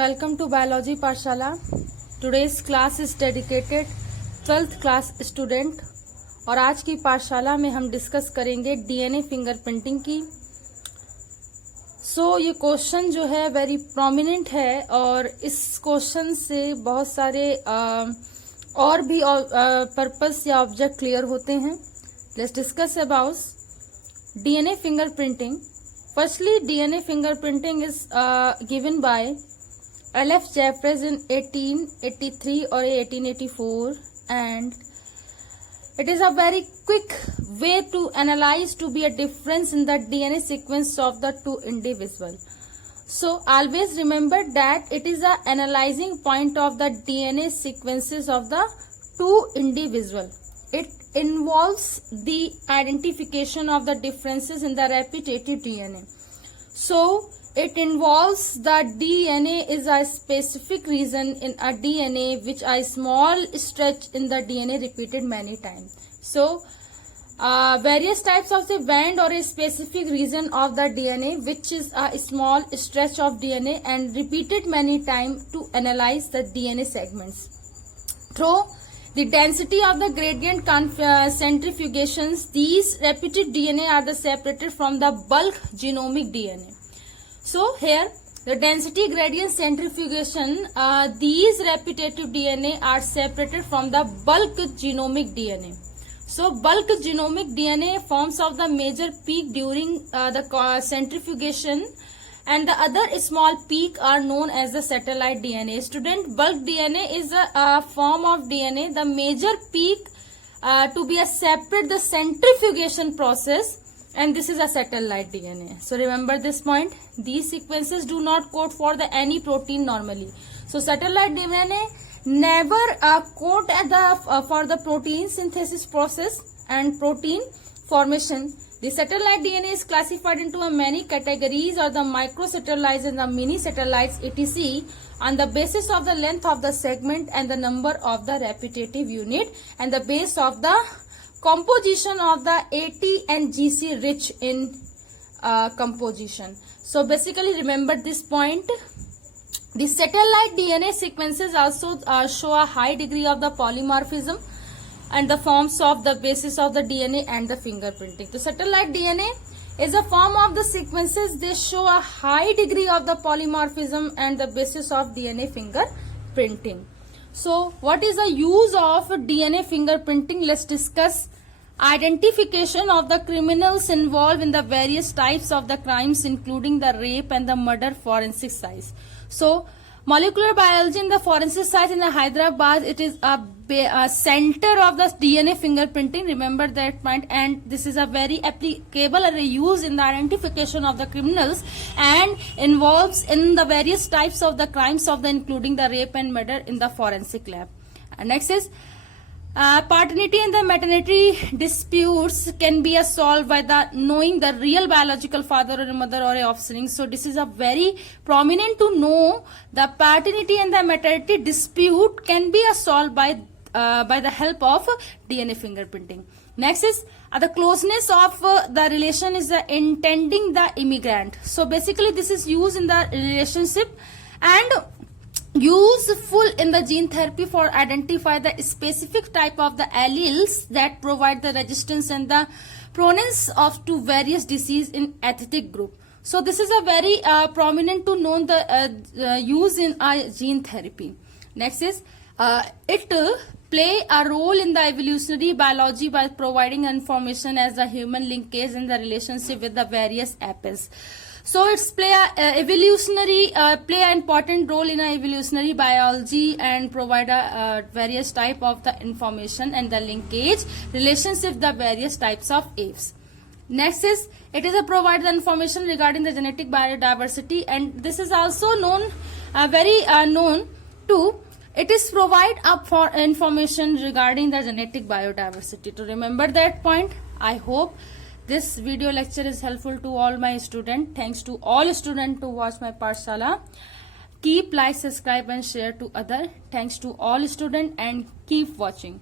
welcome to Biology Pathshala. Today's class is dedicated 12th class student और आज की पाठशाला में हम डिस्कस करेंगे डीएनए फिंगरप्रिंटिंग की। ये क्वेश्चन जो है वेरी प्रोमिनेंट है और इस क्वेश्चन से बहुत सारे और भी पर्पस या ऑब्जेक्ट क्लियर होते हैं। Let's discuss about DNA fingerprinting. Firstly, DNA fingerprinting is given by L.F. Jeffreys in 1883 or 1884, and it is a very quick way to analyze to be a difference in the DNA sequence of the two individuals. So always remember that it is a analyzing point of the DNA sequences of the two individuals. It involves the identification of the differences in the repetitive DNA. So it involves the DNA is a specific region in a DNA which a small stretch in the DNA repeated many times. So various types of the band or a specific region of the DNA which is a small stretch of DNA and repeated many times to analyze the DNA segments. Through the density of the gradient centrifugations, these repeated DNA are separated from the bulk genomic DNA. So here the density gradient centrifugation, these repetitive DNA are separated from the bulk genomic DNA. So bulk genomic DNA forms of the major peak during the centrifugation, and the other small peak are known as the satellite DNA. Student, bulk DNA is a form of DNA. The major peak to be a separate the centrifugation process, and this is a satellite DNA. So remember this point. These sequences do not code for the any protein normally. So satellite DNA never code for the protein synthesis process and protein formation. The satellite DNA is classified into many categories or the microsatellites and the mini satellites etc. on the basis of the length of the segment and the number of the repetitive unit and the base of the composition of the AT and GC rich in composition. So basically remember this point. The satellite DNA sequences also show a high degree of the polymorphism and the forms of the basis of the DNA and the fingerprinting. The satellite DNA is a form of the sequences. They show a high degree of the polymorphism and the basis of DNA fingerprinting. So what is the use of DNA fingerprinting? Let's discuss identification of the criminals involved in the various types of the crimes, including the rape and the murder forensic science. So molecular biology in the forensic science in the Hyderabad, it is a center of the DNA fingerprinting. Remember that point. And this is a very applicable and used in the identification of the criminals and involves in the various types of the crimes of the including the rape and murder in the forensic lab. And next is paternity and the maternity disputes can be solved by the knowing the real biological father or mother or a offspring. So this is a very prominent to know the paternity and the maternity dispute can be solved by the help of DNA fingerprinting. Next is the closeness of the relation is the intending the immigrant. So basically this is used in the relationship and useful in the gene therapy for identify the specific type of the alleles that provide the resistance and the provenance of to various disease in ethnic group. So this is a very prominent to know the use in gene therapy. Next is it play a role in the evolutionary biology by providing information as a human linkage in the relationship with the various apes. So it's play an important role in evolutionary biology and provide a various type of the information and the linkage relationship the various types of apes. Next is it is a provide the information regarding the genetic biodiversity, and this is also known known to it is provide up for information regarding the genetic biodiversity. To remember that point, I hope this video lecture is helpful to all my students. Thanks to all students to watch my Pathshala. Keep like, subscribe and share to other. Thanks to all students and keep watching.